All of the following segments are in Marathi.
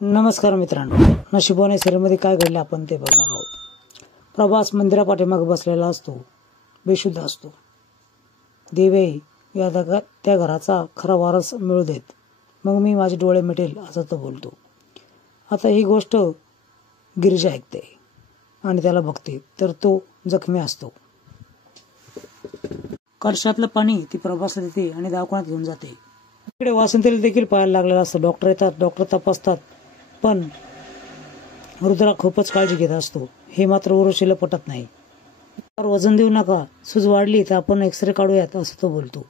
नमस्कार मित्रांनो, नशिबाने सिरीजमध्ये काय घडले आपण ते बघणार आहोत. प्रभास मंदिरापाठीमागे बसलेला असतो, बेशुद्ध असतो. देवे त्या घराचा खरा वारस मिळू देत, मग मी माझे डोळे मिटेल असं तो बोलतो. आता ही गोष्ट गिरिजा ऐकते आणि त्याला बघते तर तो जखमी असतो. कळशातलं पाणी ती प्रभासला देते आणि दवाखान्यात घेऊन जाते. इकडे वासंतीला देखील पाहायला लागलेला असतं. डॉक्टर येतात, डॉक्टर तपासतात, पण रुद्रा खूपच काळजी घेत असतो. हे मात्र उर्वशीला पटत नाही. वजन देऊ नका, सूज वाढली तर आपण एक्सरे काढूयात असं तो बोलतो.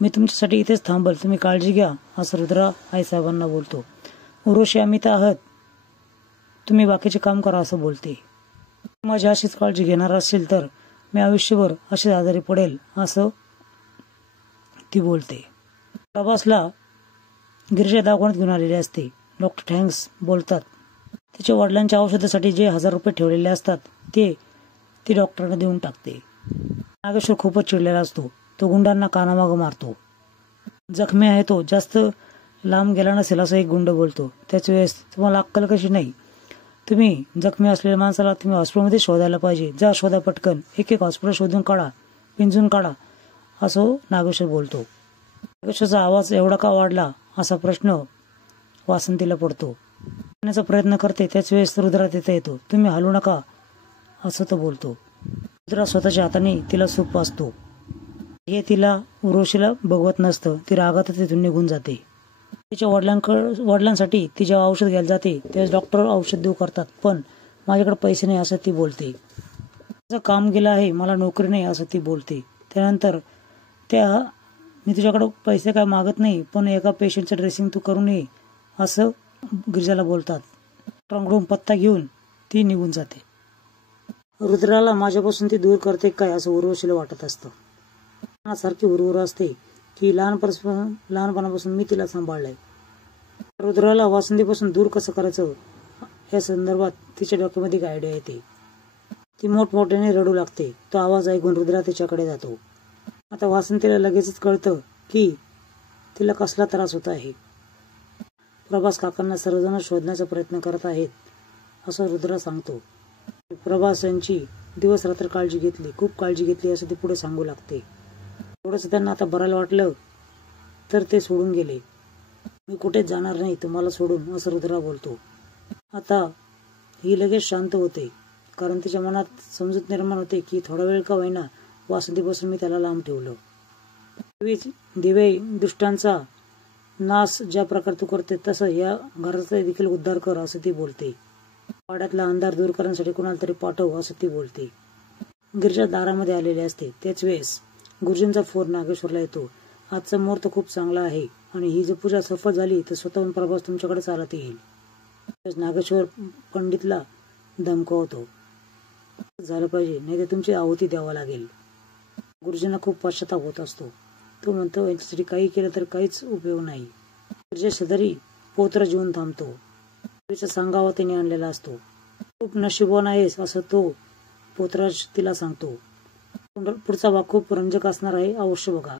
मी तुमच्यासाठी इथेच थांबल, तुम्ही काळजी घ्या असं रुद्रा आईसाहेबांना बोलतो. उर्वशी आम्ही तर आहात, तुम्ही बाकीचे काम करा असं बोलते. माझी अशीच काळजी घेणार असेल तर मी आयुष्यभर अशीच आजारी पडेल असं ती बोलते. प्रभासला गिरिजा दवाखान्यात घेऊन आलेली असते. डॉक्टर थँक्स बोलतात. तिच्या वडिलांच्या औषधासाठी जे 1000 रुपये ठेवलेले असतात ते डॉक्टरांना देऊन टाकते. नागेश्वर खूपच चिडलेला असतो. तो गुंडांना कानामागं मारतो. जखमी आहे तो, जास्त लांब गेला नसेल असं एक गुंड बोलतो. त्याच वेळेस तुम्हाला अक्कल कशी नाही, तुम्ही जखमी असलेल्या माणसाला तुम्ही हॉस्पिटलमध्ये शोधायला पाहिजे, जा शोधा पटकन, एक हॉस्पिटल शोधून काढा, पिंजून काढा असं नागेश्वर बोलतो. नागेश्वरचा आवाज एवढा का वाढला असा प्रश्न वासंतीला पडतो. करण्याचा प्रयत्न करते. त्याच वेळेस रुद्रा तिथे येतो. तुम्ही हलू नका असं तो बोलतो. रुद्रा स्वतःच्या हाताने तिला सूप पाजतो. हे तिला उर्वशीला बघवत नसतं. ती रागात तिथून निघून जाते. तिच्या वडिलांसाठी ती जेव्हा औषध घ्यायला जाते तेव्हा डॉक्टर औषध देऊ करतात, पण माझ्याकडे पैसे नाही असं ती बोलते. माझं काम गेलं आहे, मला नोकरी नाही असं ती बोलते. त्यानंतर मी तुझ्याकडे पैसे काय मागत नाही, पण एका पेशंटचं ड्रेसिंग तू करून ये असं गिरिजाला बोलतात. डॉक्टरांकडून पत्ता घेऊन ती निघून जाते. रुद्राला माझ्यापासून ती दूर करते काय असं उर्वशीला वाटत असतं. सारखी उर्वर असते की लहानपणापासून मी तिला सांभाळलंय. रुद्राला वासंतीपासून दूर कसं करायचं या संदर्भात तिच्या डोक्यामध्ये एक आयडिया येते. ती मोठमोठ्याने रडू लागते. तो आवाज ऐकून रुद्रा तिच्याकडे जातो. आता वासंतीला लगेचच कळतं की तिला कसला त्रास होत आहे. प्रभास काकांना सर्वजण शोधण्याचा प्रयत्न करत आहेत असं रुद्रा सांगतो. प्रभास यांची दिवस रात्र काळजी घेतली, खूप काळजी घेतली असं ती पुढे सांगू लागते. थोडंसं त्यांना आता बरायला वाटलं तर ते सोडून गेले. मी कुठेच जाणार नाही तुम्हाला सोडून असं रुद्रा बोलतो. आता ही लगेच शांत होते, कारण तिच्या मनात समजूत निर्माण होते की थोडा वेळ का होईना वासंतीपासून मी त्याला लांब ठेवलं. दिवे दुष्टांचा नाश ज्या प्रकारे तू करते तसं या घराचा देखील उद्धार कर असं ती बोलते. वाड्यातला अंधार दूर करण्यासाठी कोणाला तरी पाठव असं ती बोलते. गिरिजा दारामध्ये आलेली असते. त्याच वेळेस गुरुजींचा फोन नागेश्वरला येतो. आजचा मुहूर्त खूप चांगला आहे आणि ही जर पूजा सफल झाली तर स्वतःहून प्रभास तुमच्याकडे चालत येईल. नागेश्वर पंडितला धमकावतो. झालं पाहिजे, नाही तर तुमची आहुती द्यावा लागेल. गुरुजींना खूप पश्चाताप होत असतो. तो म्हणतो यांच्यासाठी काही केलं तर काहीच उपयोग नाही. गिरिजा शेजारी पोत्र जीवन थांबतो. तिचा सांगावा त्याने आणलेला असतो. खूप नशीबवान आहेस असं तो पोत्राज तिला सांगतो. पुढचा भाग खूप रंजक असणार आहे, अवश्य बघा.